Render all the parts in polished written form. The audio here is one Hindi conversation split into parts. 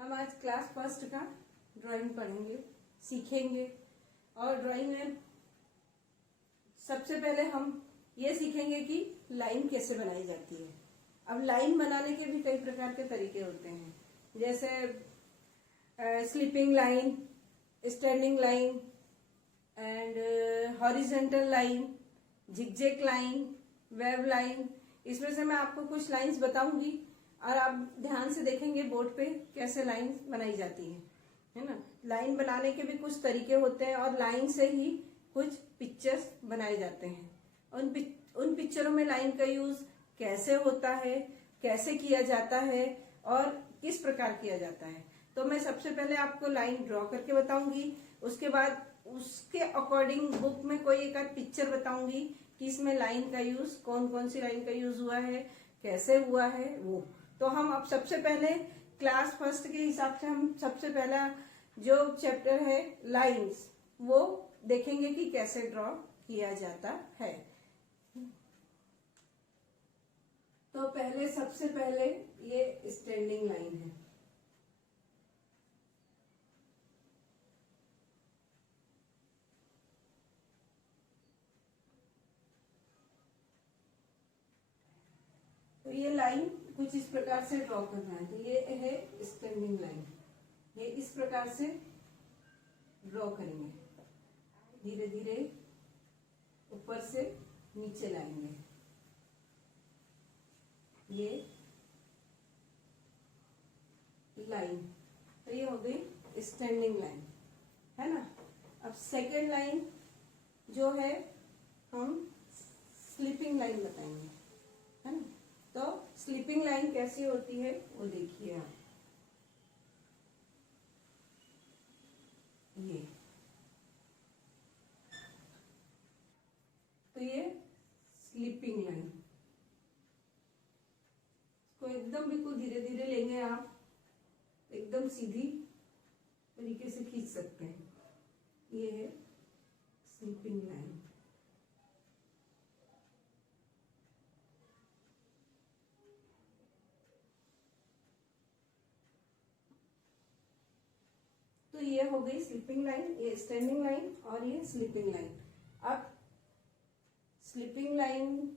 हम आज क्लास फर्स्ट का ड्राइंग पढ़ेंगे, सीखेंगे। और ड्राइंग में सबसे पहले हम ये सीखेंगे कि लाइन कैसे बनाई जाती है। अब लाइन बनाने के भी कई प्रकार के तरीके होते हैं, जैसे sleeping line, standing line and horizontal line, zigzag line, wave line. इसमें से मैं आपको कुछ लाइंस बताऊंगी और आप ध्यान से देखेंगे बोर्ड पे कैसे लाइन बनाई जाती है ना। लाइन बनाने के भी कुछ तरीके होते हैं और लाइन से ही कुछ पिक्चर्स बनाए जाते हैं। उन पिक्चरों में लाइन का यूज कैसे होता है, कैसे किया जाता है और किस प्रकार किया जाता है। तो मैं सबसे पहले आपको लाइन ड्रॉ करके बताऊंगी, उसके बाद उसके अकॉर्डिंग बुक में कोई एक आध पिक्चर बताऊंगी कि इसमें लाइन का यूज, कौन कौन सी लाइन का यूज हुआ है, कैसे हुआ है वो। तो हम अब सबसे पहले क्लास फर्स्ट के हिसाब से हम सबसे पहला जो चैप्टर है लाइंस, वो देखेंगे कि कैसे ड्रॉ किया जाता है। तो पहले सबसे पहले ये स्टैंडिंग लाइन है। तो ये लाइन कुछ इस प्रकार से ड्रॉ करना है। तो ये है स्टैंडिंग लाइन, ये इस प्रकार से ड्रॉ करेंगे, धीरे धीरे ऊपर से नीचे लाएंगे। ये लाइन, तो ये हो गई स्टैंडिंग लाइन, है ना। अब सेकेंड लाइन जो है हम स्लीपिंग लाइन बताएंगे, है ना। तो स्लीपिंग लाइन कैसी होती है वो देखिए आप। ये तो ये स्लीपिंग लाइन, इसको एकदम बिल्कुल धीरे धीरे लेंगे आप, एकदम सीधी तरीके से खींच सकते हैं। ये है स्लीपिंग लाइन। तो ये हो गई स्लीपिंग लाइन, ये स्टैंडिंग लाइन और ये स्लीपिंग लाइन। अब स्लीपिंग लाइन,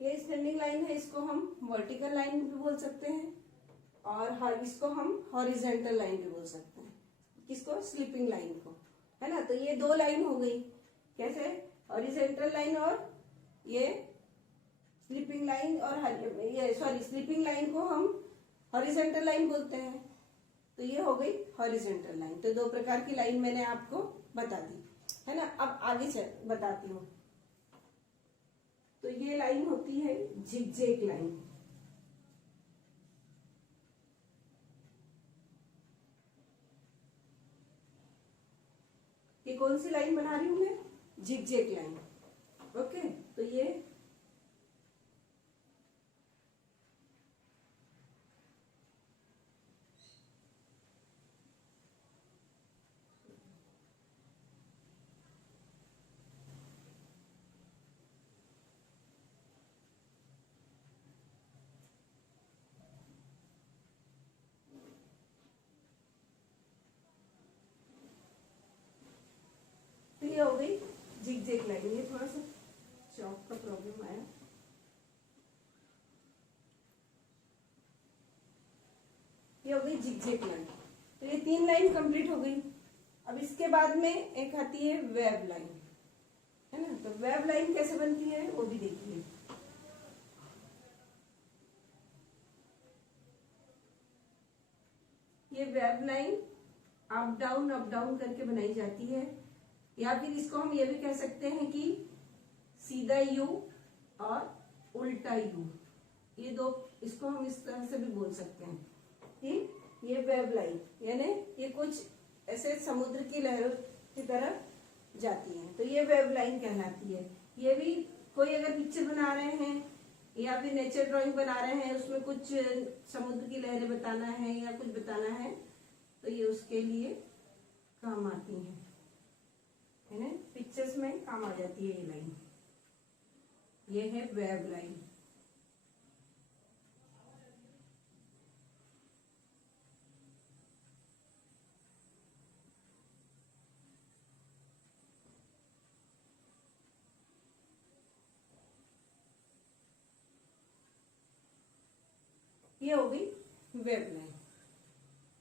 ये स्टैंडिंग लाइन है, इसको हम वर्टिकल लाइन भी बोल सकते हैं और इसको हम हॉरिजेंटल लाइन भी बोल सकते हैं। किसको? स्लीपिंग लाइन को, है ना। तो ये दो लाइन हो गई, कैसे? हॉरिजेंटल लाइन और ये स्लीपिंग लाइन, और ये स्लीपिंग लाइन को हम हॉरिजेंटल लाइन बोलते हैं। तो ये हो गई हॉरिजेंटल लाइन। तो दो प्रकार की लाइन मैंने आपको बता दी, है ना। अब आगे बताती हूँ। तो ये लाइन होती है जिगजैग लाइन। ये कौन सी लाइन बना रही हूं मैं? Zigzag line. ओके, तो ये हो गई जिगजैग लाइन। ये थोड़ा सा चौक का प्रॉब्लम आया। ये हो गई जिगजैग लाइन। तो ये तीन लाइन कंप्लीट हो गई। अब इसके बाद में एक आती है वेव लाइन, है ना। तो वेव लाइन कैसे बनती है वो भी देखिए। ये वेव लाइन अप डाउन करके बनाई जाती है, या फिर इसको हम ये भी कह सकते हैं कि सीधा यू और उल्टा यू, ये दो, इसको हम इस तरह से भी बोल सकते हैं कि ये वेव लाइन, यानी ये कुछ ऐसे समुद्र की लहरों की तरह जाती है। तो ये वेव लाइन कहलाती है। ये भी कोई अगर पिक्चर बना रहे हैं या फिर नेचर ड्राइंग बना रहे हैं, उसमें कुछ समुद्र की लहरें बताना है या कुछ बताना है, तो ये उसके लिए काम आती है, पिक्चर्स में काम आ जाती है ये लाइन। ये है वेव लाइन। ये हो गई वेव लाइन।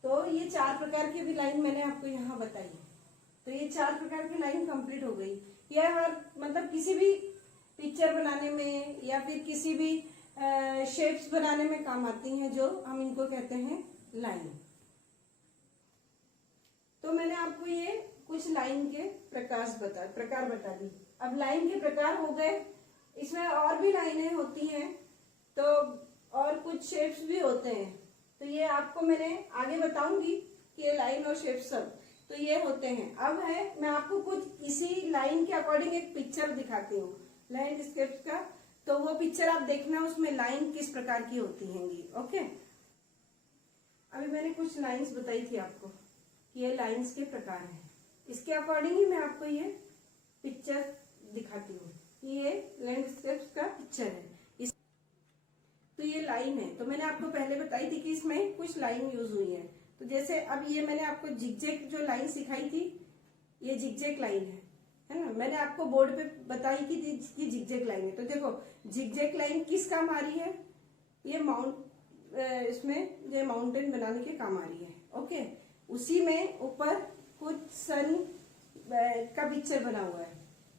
तो ये 4 प्रकार की भी लाइन मैंने आपको यहाँ बताई। तो ये 4 प्रकार की लाइन कंप्लीट हो गई। यह हर मतलब किसी भी पिक्चर बनाने में या फिर किसी भी शेप्स बनाने में काम आती हैं, जो हम इनको कहते हैं लाइन। तो मैंने आपको ये कुछ लाइन के प्रकार बता दी। अब लाइन के प्रकार हो गए, इसमें और भी लाइनें होती हैं, तो और कुछ शेप्स भी होते हैं। तो ये आपको मैंने आगे बताऊंगी कि ये लाइन और शेप सब तो ये होते हैं। अब है मैं आपको कुछ इसी लाइन के अकॉर्डिंग एक पिक्चर दिखाती हूँ लैंडस्केप का। तो वो पिक्चर आप देखना, उसमें लाइन किस प्रकार की होती हैंगी। ओके, अभी मैंने कुछ लाइन्स बताई थी आपको कि ये लाइन्स के प्रकार हैं। इसके अकॉर्डिंग ही मैं आपको ये पिक्चर दिखाती हूँ। ये लैंडस्केप का पिक्चर है। तो ये लाइन है, तो मैंने आपको पहले बताई थी कि इसमें कुछ लाइन यूज हुई है। तो जैसे अब ये मैंने आपको जिगजैग जो लाइन सिखाई थी, ये जिगजैग लाइन है ना। मैंने आपको बोर्ड पे बताई कि जिगजैग लाइन है। तो देखो जिगजैग लाइन किस काम आ रही है, ये इसमें ये माउंटेन बनाने के काम आ रही है। ओके, उसी में ऊपर कुछ सन का पिक्चर बना हुआ है।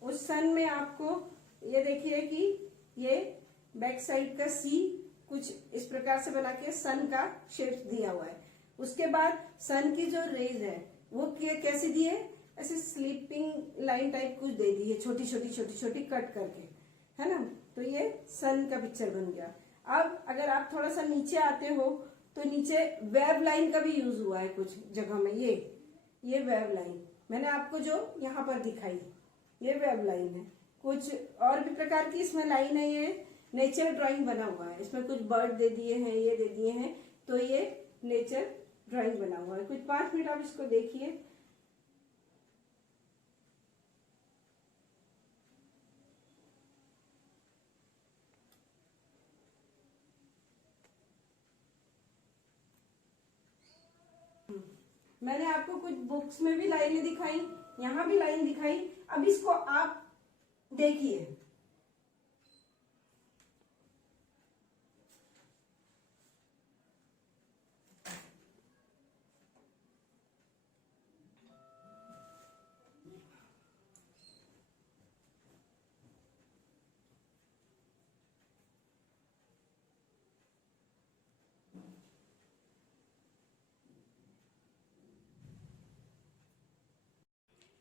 उस सन में आपको ये देखिए कि ये बैक साइड का सी कुछ इस प्रकार से बना के सन का शेप दिया हुआ है। उसके बाद सन की जो रेज है वो कैसे दी है, ऐसे स्लीपिंग लाइन टाइप कुछ दे दी है, छोटी छोटी कट करके, है ना। तो ये सन का पिक्चर बन गया। अब अगर आप थोड़ा सा नीचे आते हो तो नीचे वेव लाइन का भी यूज हुआ है कुछ जगह में। ये वेव लाइन मैंने आपको जो यहाँ पर दिखाई, ये वेव लाइन है। कुछ और भी प्रकार की इसमें लाइन है। ये नेचर ड्राइंग बना हुआ है, इसमें कुछ बर्ड दे दिए हैं, ये दे दिए हैं, तो ये नेचर ड्राइंग बना हुआ है। कुछ 5 मिनट आप इसको देखिए। मैंने आपको कुछ बुक्स में भी लाइनें दिखाई, यहाँ भी लाइन दिखाई। अब इसको आप देखिए।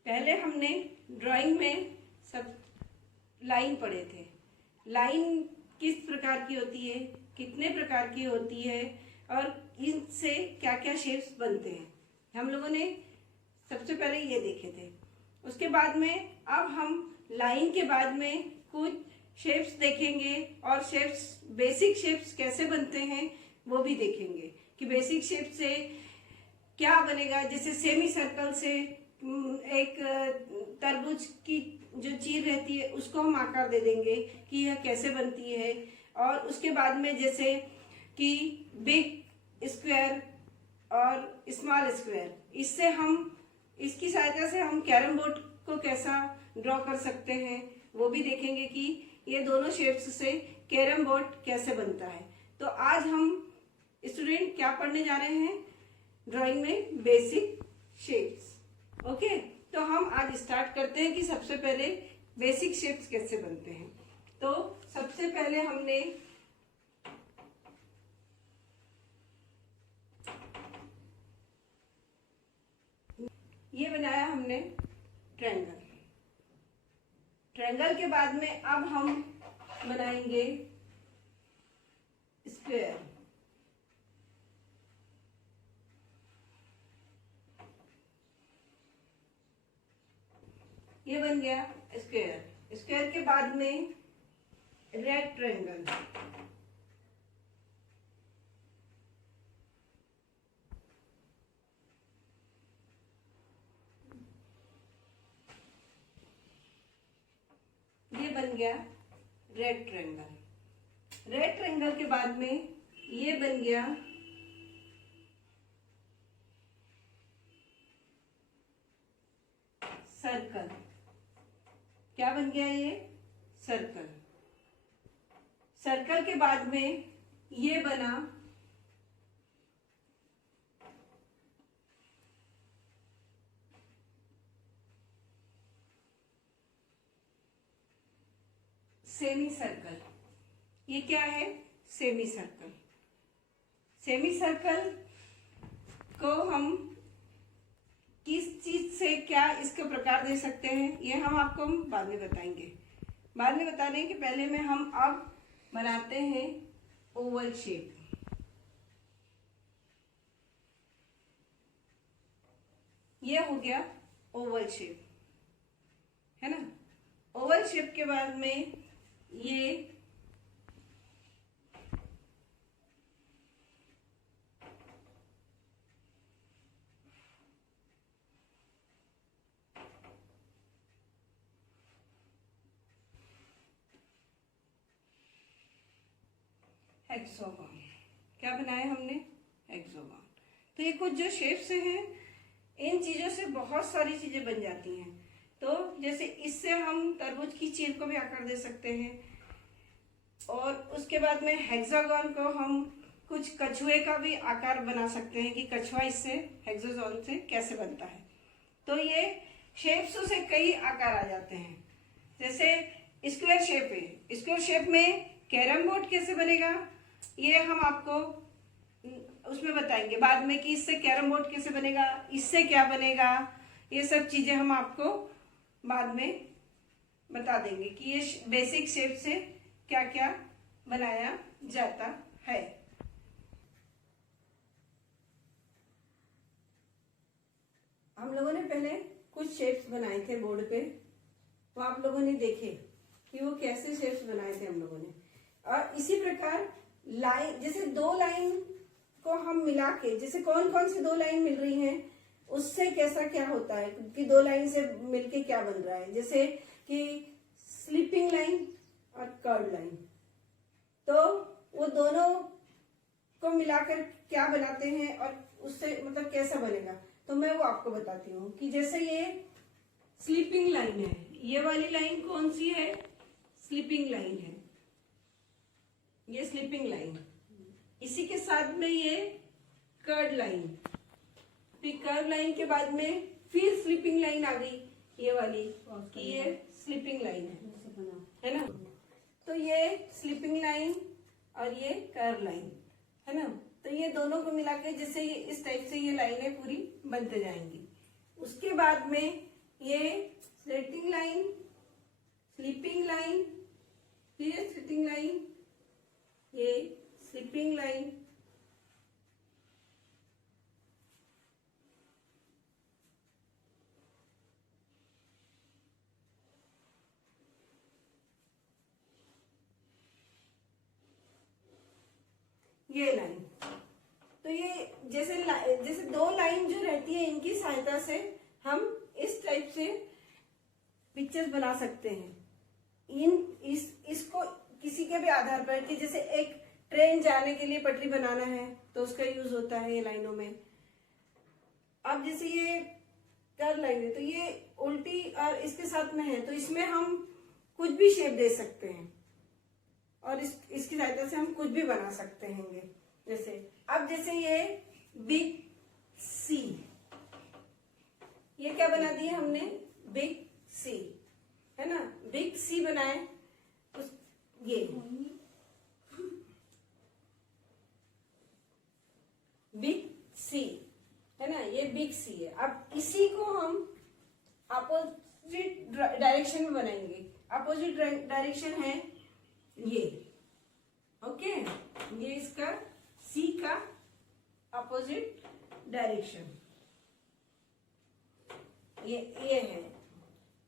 पहले हमने ड्राइंग में सब लाइन पढ़े थे। लाइन किस प्रकार की होती है, कितने प्रकार की होती है और इनसे क्या क्या शेप्स बनते हैं, हम लोगों ने सबसे पहले ये देखे थे। उसके बाद में अब हम लाइन के बाद में कुछ शेप्स देखेंगे और शेप्स, बेसिक शेप्स कैसे बनते हैं वो भी देखेंगे कि बेसिक शेप से क्या बनेगा। जैसे सेमी सर्कल से एक तरबूज की जो चीर रहती है उसको हम आकार दे देंगे कि यह कैसे बनती है। और उसके बाद में जैसे कि बिग स्क्वायर और स्मॉल स्क्वायर, इससे हम इसकी सहायता से हम कैरम बोर्ड को कैसा ड्रॉ कर सकते हैं वो भी देखेंगे कि ये दोनों शेप्स से कैरम बोर्ड कैसे बनता है। तो आज हम स्टूडेंट क्या पढ़ने जा रहे हैं, ड्राइंग में बेसिक शेप्स। ओके, तो हम आज स्टार्ट करते हैं कि सबसे पहले बेसिक शेप्स कैसे बनते हैं। तो सबसे पहले हमने ये बनाया, हमने ट्रायंगल। ट्रायंगल के बाद में अब हम बनाएंगे स्क्वायर। ये बन गया स्क्वायर। स्क्वायर के बाद में रेक्टेंगल। ये बन गया रेड ट्रायंगल। रेड ट्रायंगल के बाद में ये बन गया सर्कल। क्या बन गया ये, सर्कल। सर्कल के बाद में ये बना सेमी सर्कल। ये क्या है? Semi circle. सेमी सर्कल को हम किस चीज से क्या इसके प्रकार दे सकते हैं, ये हम आपको बाद में बताएंगे। बाद में बता रहे हैं कि पहले में हम अब बनाते हैं ओवल शेप। ये हो गया ओवल शेप, है ना। ओवल शेप के बाद में ये हेक्सागोन। क्या बनाया हमने? हेक्सागोन। तो ये कुछ जो शेप्स हैं, इन चीजों से बहुत सारी चीजें बन जाती हैं। तो जैसे इससे हम तरबूज की चीर को भी आकार दे सकते हैं, और उसके बाद में हेक्सागोन को हम कुछ कछुए का भी आकार बना सकते हैं कि कछुआ इससे हेक्सागोन से कैसे बनता है। तो ये शेप्स से कई आकार आ जाते हैं। जैसे स्क्वायर शेप है, स्क्वायर शेप में कैरम बोर्ड कैसे बनेगा, ये हम आपको उसमें बताएंगे बाद में कि इससे कैरम बोर्ड कैसे बनेगा, इससे क्या बनेगा। ये सब चीजें हम आपको बाद में बता देंगे कि ये बेसिक शेप से क्या क्या बनाया जाता है। हम लोगों ने पहले कुछ शेप्स बनाए थे बोर्ड पे, तो आप लोगों ने देखे कि वो कैसे शेप्स बनाए थे हम लोगों ने। और इसी प्रकार लाइन, जैसे दो लाइन को हम मिला के, जैसे कौन कौन सी दो लाइन मिल रही हैं, उससे कैसा क्या होता है कि दो लाइन से मिलके क्या बन रहा है। जैसे कि स्लीपिंग लाइन और कर्व लाइन, तो वो दोनों को मिलाकर क्या बनाते हैं और उससे मतलब कैसा बनेगा, तो मैं वो आपको बताती हूँ। कि जैसे ये स्लीपिंग लाइन है, ये वाली लाइन कौन सी है? स्लीपिंग लाइन है, ये स्लीपिंग लाइन। इसी के साथ में ये कर्व लाइन, फिर कर्व लाइन के बाद में फिर स्लीपिंग लाइन आ गई, ये वाली, कि ये स्लीपिंग लाइन है ना। तो ये स्लीपिंग लाइन और ये कर्व लाइन है ना। तो ये दोनों को मिला के जैसे ये इस टाइप से ये लाइनें पूरी बनते जाएंगी। उसके बाद में ये स्लेटिंग लाइन, स्लीपिंग लाइन, फिर स्लीटिंग लाइन, ये स्लीपिंग लाइन, ये लाइन। तो ये जैसे दो लाइन जो रहती है, इनकी सहायता से हम इस टाइप से पिक्चर्स बना सकते हैं। इसको किसी के भी आधार पर, कि जैसे एक ट्रेन जाने के लिए पटरी बनाना है तो उसका यूज होता है ये लाइनों में। अब जैसे ये कर्व लाइन है, तो ये उल्टी और इसके साथ में है, तो इसमें हम कुछ भी शेप दे सकते हैं और इसकी सहायता से हम कुछ भी बना सकते हैं। जैसे अब जैसे ये बिग सी, ये क्या बना दिया हमने? बिग सी, है ना। बिग सी बनाए, ये बिग सी है ना, ये बिग सी है। अब इसी को हम अपोजिट डायरेक्शन में बनाएंगे। अपोजिट डायरेक्शन है ये, ओके। ये इसका सी का अपोजिट डायरेक्शन ये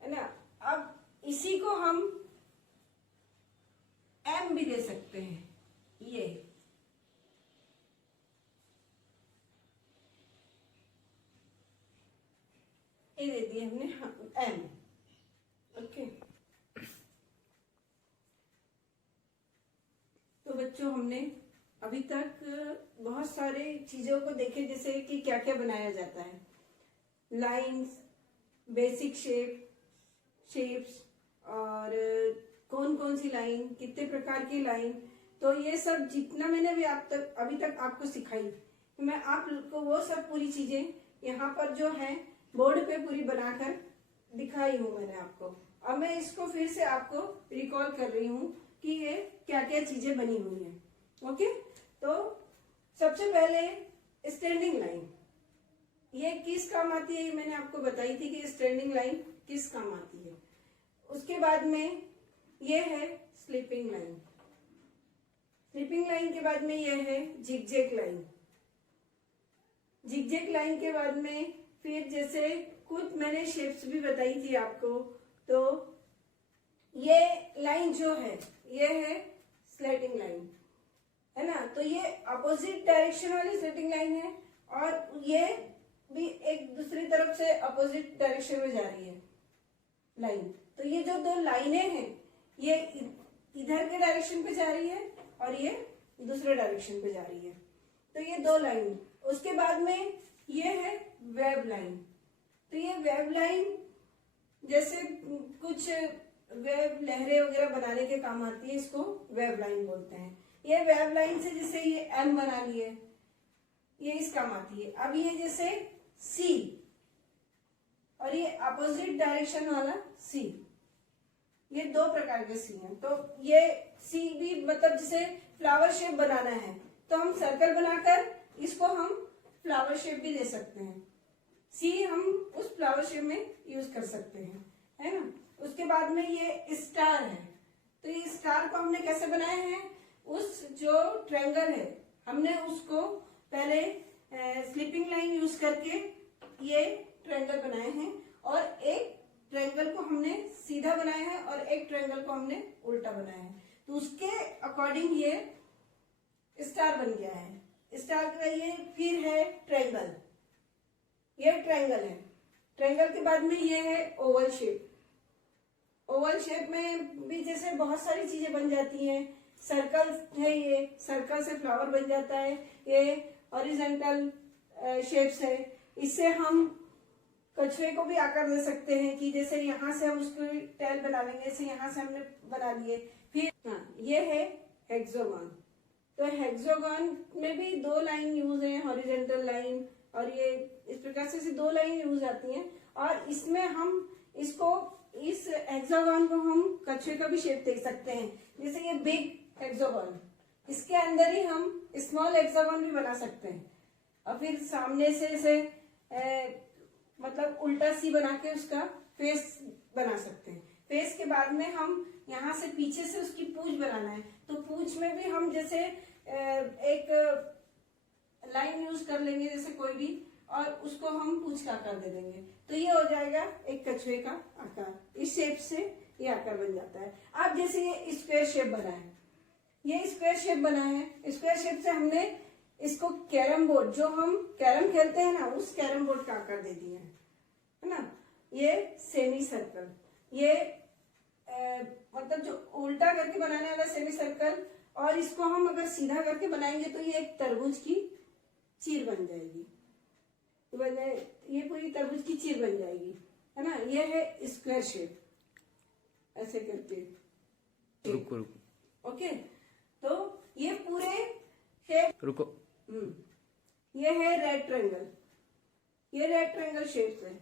है ना। अब इसी को हम एम भी दे सकते हैं, ये दे दिए हमने एम, ओके। तो बच्चों, हमने अभी तक बहुत सारे चीजों को देखे, जैसे कि क्या क्या बनाया जाता है, लाइंस, बेसिक शेप्स, और कौन कौन सी लाइन, कितने प्रकार की लाइन। तो ये सब जितना मैंने अभी तक आपको सिखाई, तो मैं आप को वो सब पूरी चीजें यहाँ पर जो है बोर्ड पे पूरी बनाकर दिखाई हूँ मैंने आपको। अब मैं इसको फिर से आपको रिकॉल कर रही हूँ कि ये क्या क्या चीजें बनी हुई हैं। ओके, तो सबसे पहले स्टैंडिंग लाइन, ये किस काम आती है, ये मैंने आपको बताई थी कि स्टैंडिंग लाइन किस काम आती है। उसके बाद में ये है स्लीपिंग लाइन, स्लीपिंग लाइन के बाद में ये है जिगजैग लाइन, जिगजैग लाइन के बाद में फिर जैसे कुछ मैंने शेप्स भी बताई थी आपको, तो ये लाइन जो है ये है स्लेटिंग लाइन, है ना। तो ये अपोजिट डायरेक्शन वाली स्लेटिंग लाइन है और ये भी एक दूसरी तरफ से अपोजिट डायरेक्शन में जा रही है लाइन। तो ये जो दो लाइनें हैं ये इधर के डायरेक्शन पे जा रही है और ये दूसरे डायरेक्शन पे जा रही है, तो ये दो लाइन। उसके बाद में ये है वेव लाइन, तो ये वेव लाइन जैसे कुछ वेव लहरें वगैरह बनाने के काम आती है, इसको वेव लाइन बोलते हैं। ये वेव लाइन से जैसे ये एम बना ली है, ये इस काम आती है। अब ये जैसे सी और ये अपोजिट डायरेक्शन वाला सी, ये दो प्रकार के सी हैं। तो ये सी भी मतलब जैसे फ्लावर शेप बनाना है तो हम सर्कल बनाकर इसको हम फ्लावर शेप भी दे सकते हैं, सी हम उस फ्लावर शेप में यूज कर सकते हैं, है ना। उसके बाद में ये स्टार है, तो ये स्टार को हमने कैसे बनाए हैं, उस जो ट्रायंगल है हमने उसको पहले स्लीपिंग लाइन यूज करके ये ट्रायंगल बनाए हैं और एक ट्रायंगल को हमने सीधा बनाया है और एक ट्रायंगल को हमने उल्टा बनाया है, तो उसके अकॉर्डिंग ये स्टार बन गया है। स्टार का ये फिर है ट्रायंगल, ये ट्रायंगल है। ट्रायंगल के बाद में ये है ओवल शेप, ओवल शेप में भी जैसे बहुत सारी चीजें बन जाती हैं। सर्कल है, ये सर्कल से फ्लावर बन जाता है। ये हॉरिजॉन्टल शेप्स है, इससे हम कछुए को भी आकार दे सकते हैं कि जैसे यहाँ से हम उसको टेल बना लेंगे, जैसे यहाँ से हमने बना लिए। फिर ये है हेक्सागोन, तो हेक्सागोन में भी दो लाइन यूज है, हॉरिजॉन्टल लाइन और ये इस प्रकार से दो लाइन यूज आती हैं। और इसमें हम इसको इस हेक्सागोन को हम कछुए का भी शेप दे सकते हैं, जैसे ये बिग हेक्सागोन, इसके अंदर ही हम स्मॉल हेक्सागोन भी बना सकते हैं। और फिर सामने से मतलब उल्टा सी बना के उसका फेस बना सकते हैं। फेस के बाद में हम यहाँ से पीछे से उसकी पूंछ बनाना है, तो पूंछ में भी हम जैसे एक लाइन यूज कर लेंगे जैसे कोई भी, और उसको हम पूंछ का आकार दे देंगे, तो ये हो जाएगा एक कछुए का आकार। इस शेप से ये आकार बन जाता है। अब जैसे ये स्क्वायर शेप बना है, ये स्क्वायर शेप बना है, स्क्वायर शेप से हमने इसको कैरम बोर्ड, जो हम कैरम खेलते हैं ना, उस कैरम बोर्ड का आकार दे दिया है ना। ये सेमी सर्कल, ये मतलब जो उल्टा करके बनाने वाला सेमी सर्कल, और इसको हम अगर सीधा करके बनाएंगे तो ये एक तरबूज की चीर बन जाएगी, ये पूरी तरबूज की चीर बन जाएगी, है ना। ये है स्क्वायर शेप, ऐसे करके। रुको ओके, तो ये पूरे शेप, रुको, ये है रेड ट्रायंगल, ये रेड ट्रायंगल शेप है।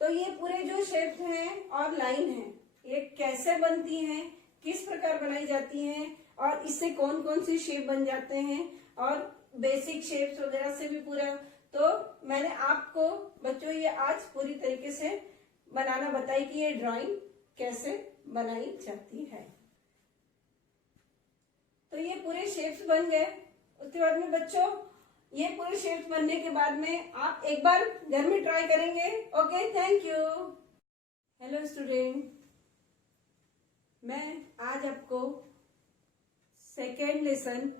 तो ये पूरे जो शेप हैं और लाइन है, ये कैसे बनती हैं, किस प्रकार बनाई जाती हैं, और इससे कौन कौन से शेप बन जाते हैं, और बेसिक शेप्स वगैरह से भी पूरा, तो मैंने आपको बच्चों ये आज पूरी तरीके से बनाना बताई कि ये ड्राइंग कैसे बनाई जाती है। तो ये पूरे शेप्स बन गए। उसके बाद में बच्चों ये पूरे शेप्स बनने के बाद में आप एक बार घर में ट्राई करेंगे। Okay, thank you. Hello student, मैं आज आपको सेकेंड लेसन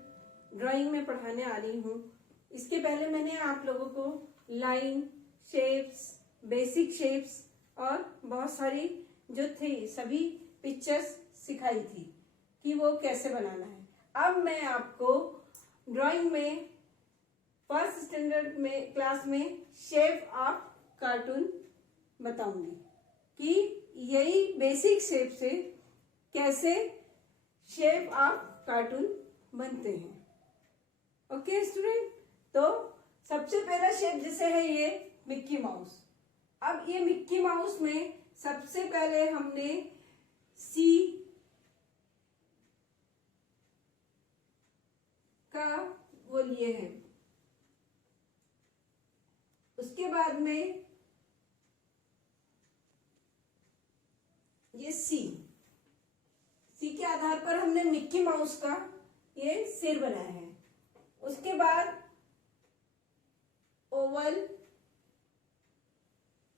ड्राइंग में पढ़ाने आ रही हूँ। इसके पहले मैंने आप लोगों को लाइन, शेप्स, बेसिक शेप्स और बहुत सारी जो थी सभी पिक्चर्स सिखाई थी कि वो कैसे बनाना है। अब मैं आपको ड्राइंग में फर्स्ट स्टैंडर्ड में क्लास में शेप ऑफ कार्टून बताऊंगी कि यही बेसिक शेप से कैसे शेप ऑफ कार्टून बनते हैं। ओके स्टूडेंट, तो सबसे पहला शेप जैसे है ये मिक्की माउस। अब ये मिक्की माउस में सबसे पहले हमने सी का वो लिए हैं, उसके बाद में ये सी के आधार पर हमने मिक्की माउस का ये सिर बनाया है। उसके बाद ओवल,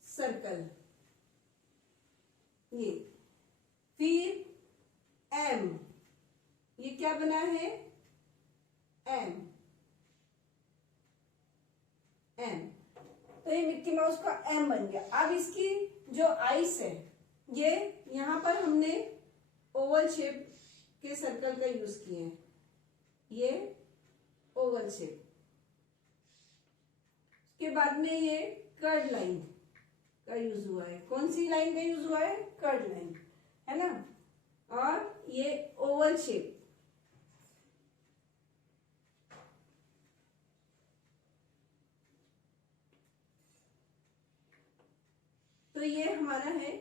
सर्कल, ये फिर एम, ये क्या बना है, एम, तो ये मिक्की माउस का एम बन गया। अब इसकी जो आइस है, ये यहां पर हमने ओवल शेप के सर्कल का यूज किए हैं, ये ओवल शेप। उसके बाद में ये कर्ड लाइन का यूज हुआ है। कौन सी लाइन का यूज हुआ है, कर्ड लाइन, है ना। और ये ओवल शेप, तो ये हमारा है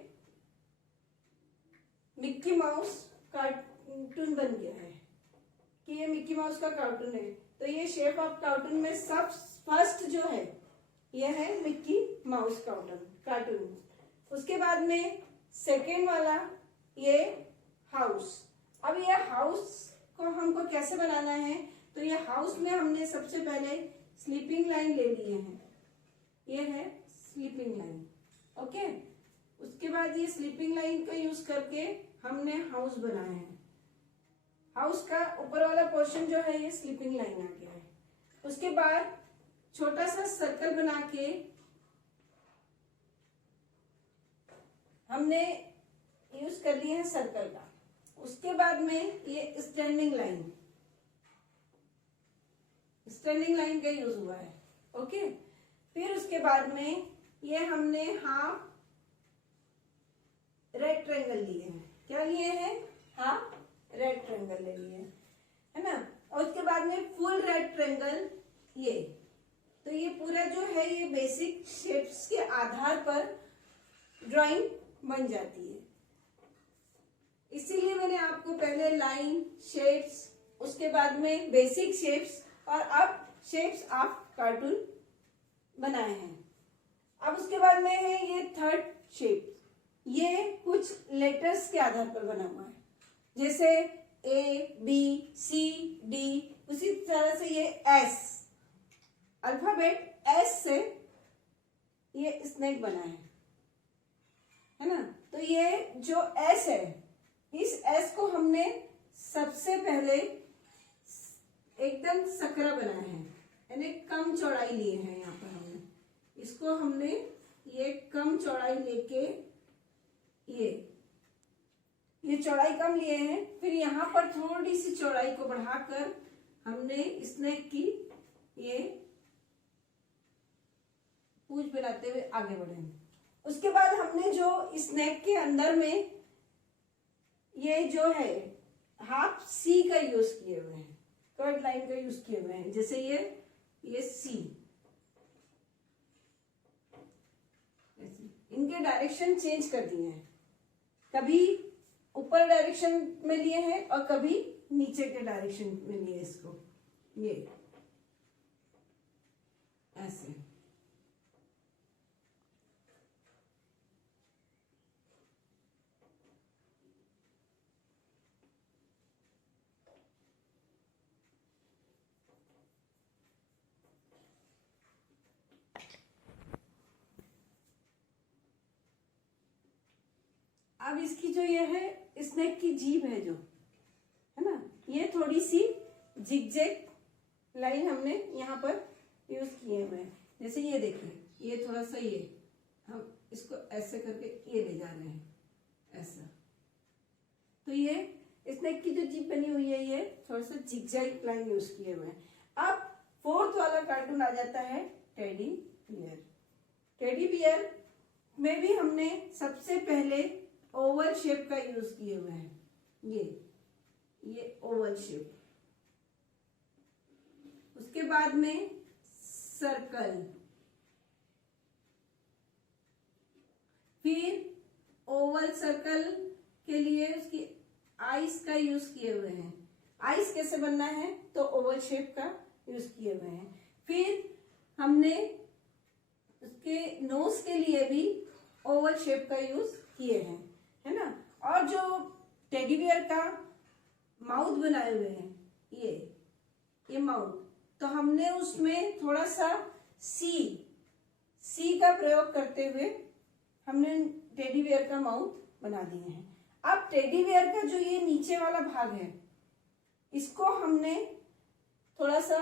मिक्की माउस कार्टून बन गया है कि ये मिक्की माउस का कार्टून है। तो ये शेप ऑफ कार्टून में सब फर्स्ट जो है ये है मिक्की माउस कार्टून। उसके बाद में सेकेंड वाला ये हाउस। अब ये हाउस को हमको कैसे बनाना है, तो ये हाउस में हमने सबसे पहले स्लीपिंग लाइन ले लिए हैं, ये है स्लीपिंग लाइन, ओके। उसके बाद ये स्लीपिंग लाइन का यूज करके हमने हाउस बनाया है। हाउस का ऊपर वाला पोर्शन जो है ये स्लीपिंग लाइन आ गया है। उसके बाद छोटा सा सर्कल बना के हमने यूज कर लिए हैं सर्कल का। उसके बाद में ये स्टैंडिंग लाइन का यूज हुआ है, ओके। फिर उसके बाद में ये हमने हाफ रेड ट्रायंगल लिए हैं। क्या लिए हैं, हाफ रेड ट्रायंगल ले लिए, है ना। और उसके बाद में फुल रेड ट्रायंगल, ये तो ये पूरा जो है ये बेसिक शेप्स के आधार पर ड्राइंग बन जाती है। इसीलिए मैंने आपको पहले लाइन, शेप्स, उसके बाद में बेसिक शेप्स और अब शेप्स ऑफ कार्टून बनाए हैं। अब उसके बाद में है ये थर्ड शेप, ये कुछ लेटर्स के आधार पर बना हुआ है, जैसे ए, बी, सी, डी। उसी तरह से ये एस, अल्फाबेट एस से ये स्नेक बना है ना। तो ये जो एस है, इस एस को हमने सबसे पहले एकदम सकरा बनाया है, यानी कम चौड़ाई लिए हैं। यहाँ पर हमने इसको हमने ये कम चौड़ाई लेके ये चौड़ाई कम लिए हैं। फिर यहाँ पर थोड़ी सी चौड़ाई को बढ़ाकर हमने स्नेक की ये पूंछ बनाते हुए आगे बढ़े। उसके बाद हमने जो स्नेक के अंदर में ये जो है हाफ सी का यूज किए हुए हैं, कर्ड लाइन का यूज किए हुए हैं, जैसे ये सी। इनके डायरेक्शन चेंज कर दिए हैं, कभी ऊपर डायरेक्शन में लिए हैं और कभी नीचे के डायरेक्शन में लिए इसको, ये ऐसे। अब इसकी जो ये है स्नेक की जीभ है जो है ना, ये थोड़ी सी जिगजैग लाइन हमने यहाँ पर यूज किए हुए हैं। जैसे ये देखिए, ये थोड़ा सा ये हम इसको ऐसे करके ये ले जा रहे हैं ऐसा। तो ये स्नेक की जो जीभ बनी हुई है, ये थोड़ा सा जिगजैग लाइन यूज किए हुए हैं। अब फोर्थ वाला कार्टून आ जाता है टेडी बियर। टेडी बियर में भी हमने सबसे पहले ओवल शेप का यूज किए हुए हैं, ये ओवल शेप। उसके बाद में सर्कल, फिर ओवल सर्कल के लिए उसकी आइस का यूज किए हुए हैं। आइस कैसे बनना है तो ओवल शेप का यूज किए हुए हैं। फिर हमने उसके नोज के लिए भी ओवल शेप का यूज किए हैं, है ना। और जो टेडी बियर का माउथ बनाए हुए हैं, ये माउथ, तो हमने उसमें थोड़ा सा सी का प्रयोग करते हुए हमने टेडी बियर का माउथ बना दिए हैं। अब टेडी बियर का जो ये नीचे वाला भाग है, इसको हमने थोड़ा सा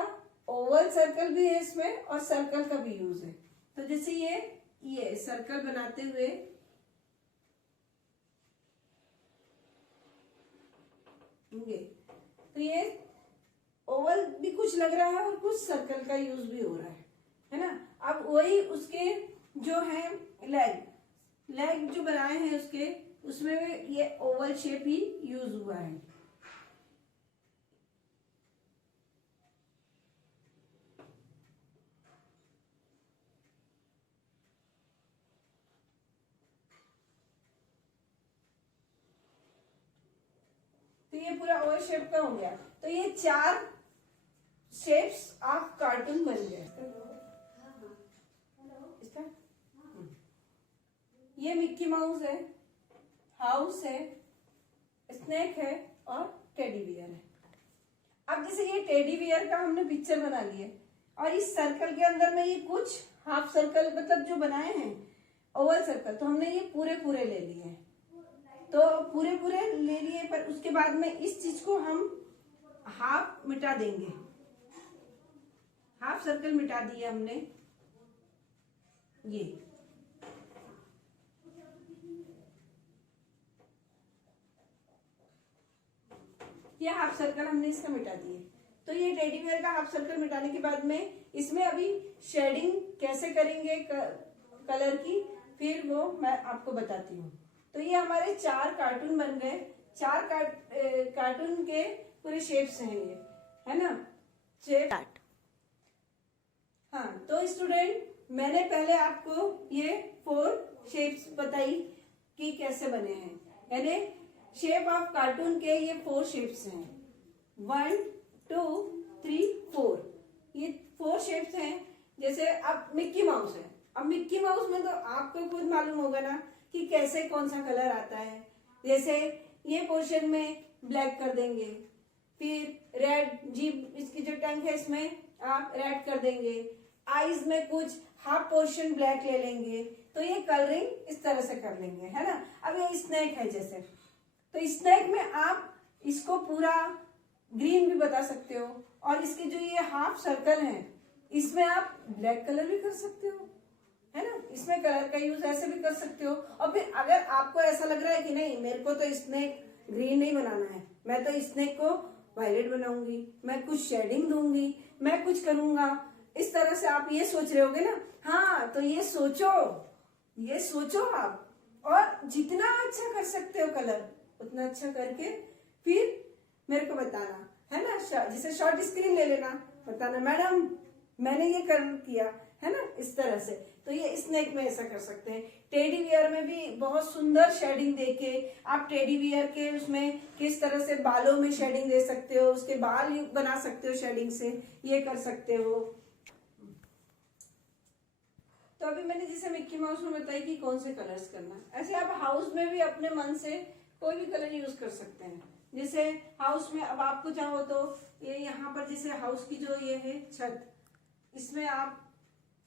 ओवल सर्कल भी है इसमें और सर्कल का भी यूज है। तो जैसे ये सर्कल बनाते हुए तो ये ओवल भी कुछ लग रहा है और कुछ सर्कल का यूज भी हो रहा है ना। अब वही उसके जो है लेग जो बनाए हैं उसके, उसमें ये ओवल शेप ही यूज हुआ है। तो ये पूरा ओवल शेप का हो गया। तो ये 4 शेप्स ऑफ कार्टून बन गए। ये मिक्की माउस है, हाउस है, स्नेक है और टेडी बियर है। अब जैसे ये टेडी बियर का हमने पिक्चर बना लिया और इस सर्कल के अंदर में ये कुछ हाफ सर्कल मतलब जो बनाए हैं ओवल सर्कल, तो हमने ये पूरे पूरे ले लिए हैं। तो पूरे पूरे ले लिए, पर उसके बाद में इस चीज को हम हाफ मिटा देंगे। हाफ सर्कल मिटा दिया हमने, ये हाफ सर्कल हमने इसका मिटा दिए। तो ये टेडी बियर का हाफ सर्कल मिटाने के बाद में इसमें अभी शेडिंग कैसे करेंगे कलर की, फिर वो मैं आपको बताती हूँ। तो ये हमारे 4 कार्टून बन गए। 4 कार्टून के पूरे शेप्स हैं ये, है ना। शेप। हाँ, तो स्टूडेंट मैंने पहले आपको ये 4 शेप्स बताई कि कैसे बने हैं, यानी शेप ऑफ कार्टून के ये 4 शेप्स हैं। 1 2 3 4, ये 4 शेप्स हैं। जैसे अब मिक्की माउस है। अब मिक्की माउस में तो आपको खुद मालूम होगा ना कि कैसे कौन सा कलर आता है। जैसे ये पोर्शन में ब्लैक कर देंगे, फिर रेड, जीभ इसकी जो टंग है इसमें आप रेड कर देंगे, आईज में कुछ हाफ पोर्शन ब्लैक ले लेंगे। तो ये कलरिंग इस तरह से कर लेंगे, है ना। अब ये स्नेक है जैसे, तो स्नेक में आप इसको पूरा ग्रीन भी बता सकते हो, और इसके जो ये हाफ सर्कल है इसमें आप ब्लैक कलर भी कर सकते हो, है ना। इसमें कलर का यूज ऐसे भी कर सकते हो। और फिर अगर आपको ऐसा लग रहा है कि नहीं मेरे को तो स्नेक ग्रीन नहीं बनाना है, मैं तो स्नेक को वायलेट बनाऊंगी, मैं कुछ शेडिंग दूंगी, मैं कुछ करूंगा, इस तरह से आप ये सोच रहे होगे ना। हाँ, तो ये सोचो आप, और जितना अच्छा कर सकते हो कलर उतना अच्छा करके फिर मेरे को बताना, है ना। जैसे शॉर्ट स्क्रीन ले लेना, बताना मैडम मैंने ये कर किया, है ना, इस तरह से। तो ये स्नेक में ऐसा कर सकते हैं। टेडी बियर में भी बहुत सुंदर शेडिंग देके आप टेडी बियर के उसमें किस तरह से बालों में शेडिंग दे सकते हो, उसके बाल बना सकते हो शेडिंग से, ये कर सकते हो। तो अभी मैंने जैसे मिक्की माउस में बताया कि कौन से कलर्स करना, ऐसे आप हाउस में भी अपने मन से कोई भी कलर यूज कर सकते हैं। जैसे हाउस में अब आपको चाहो तो ये यहाँ पर जैसे हाउस की जो ये है छत, इसमें आप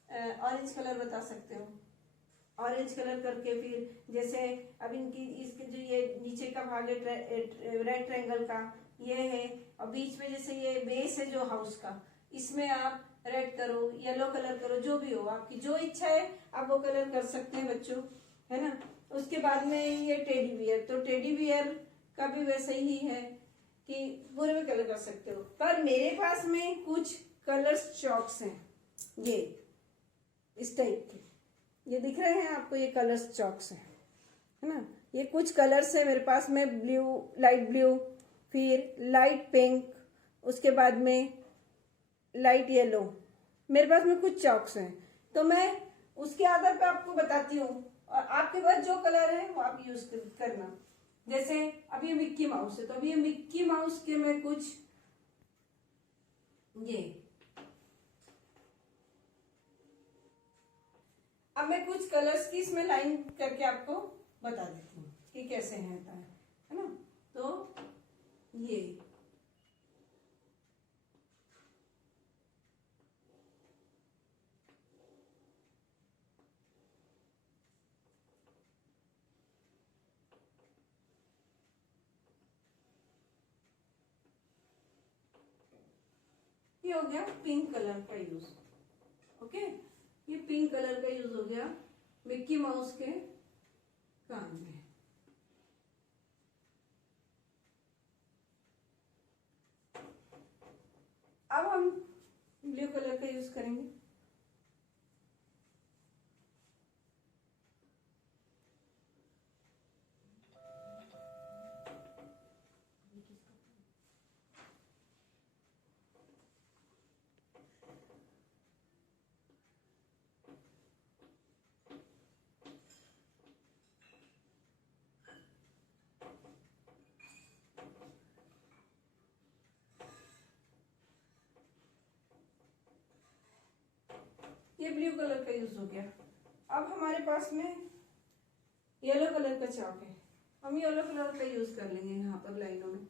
ऑरेंज कलर बता सकते हो। ऑरेंज कलर करके फिर जैसे अब इसके जो ये नीचे का भाग है रेड ट्रायंगल का ये है, और बीच में जैसे ये बेस है जो हाउस का, इसमें आप रेड करो, येलो कलर करो, जो भी हो आपकी जो इच्छा है आप वो कलर कर सकते हैं बच्चों, है ना। उसके बाद में ये टेडी बियर, तो टेडी बियर का भी वैसे ही है कि पूरे में कलर कर सकते हो। पर मेरे पास में कुछ कलर्स चॉक्स हैं, ये इस टाइप के, ये दिख रहे हैं आपको, ये कलर्स चॉक्स हैं, है ना। ये कुछ कलर्स है मेरे पास में, ब्लू, लाइट ब्लू, फिर लाइट पिंक, उसके बाद में लाइट येलो, मेरे पास में कुछ चॉक्स हैं। तो मैं उसके आधार पे आपको बताती हूँ और आपके पास जो कलर है वो आप यूज करना। जैसे अब ये मिक्की माउस है, तो अब ये मिक्की माउस के मैं कुछ ये अब मैं कुछ कलर्स की इसमें लाइन करके आपको बता देती हूँ कि कैसे है ना। तो ये हो गया पिंक कलर का यूज। ओके, ये पिंक कलर का यूज हो गया मिक्की माउस के कान में। अब हम ब्लू कलर का यूज करेंगे। ये ब्लू कलर का यूज हो गया। अब हमारे पास में येलो कलर का चाक है, हम येलो कलर का यूज कर लेंगे यहाँ पर लाइनों में।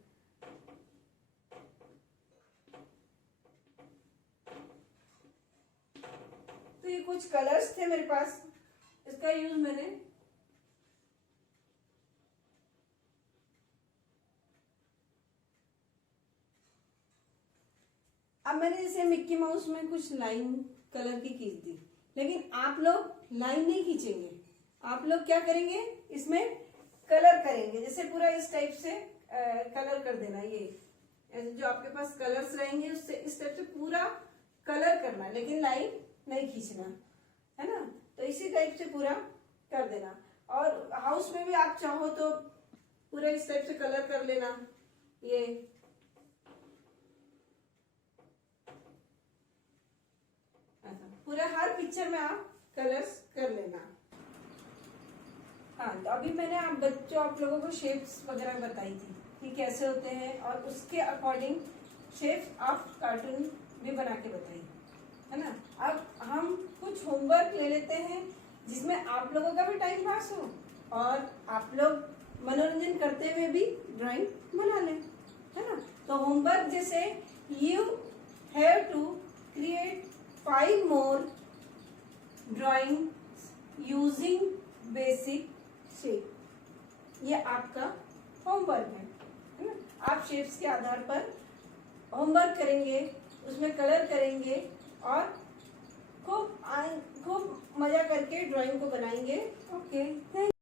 तो ये कुछ कलर्स थे मेरे पास, इसका यूज मैंने अब मैंने जैसे मिक्की माउस में कुछ लाइन कलर की खींच दी, लेकिन आप लोग लाइन नहीं खींचेंगे, आप लोग क्या करेंगे इसमें कलर करेंगे। जैसे पूरा इस टाइप से कलर कर देना, ये जो आपके पास कलर्स रहेंगे उससे इस टाइप से पूरा कलर करना, लेकिन लाइन नहीं खींचना, है ना। तो इसी टाइप से पूरा कर देना। और हाउस में भी आप चाहो तो पूरा इस टाइप से कलर कर लेना, ये पूरा हर पिक्चर में आप कलर्स कर लेना। हाँ, तो अभी मैंने आप लोगों को शेप्स वगैरह बताई थी कि कैसे होते हैं, और उसके अकॉर्डिंग शेप्स आप कार्टून भी बना के बताई, है ना। अब हम कुछ होमवर्क ले लेते हैं जिसमें आप लोगों का भी टाइम पास हो और आप लोग मनोरंजन करते हुए भी ड्राइंग बना लें, है ना। तो होमवर्क जैसे you have to create 5 more drawings using basic shape, ये आपका होमवर्क है ना। आप शेप्स के आधार पर होमवर्क करेंगे, उसमें कलर करेंगे और खूब मजा करके ड्राइंग को बनाएंगे। Okay, thank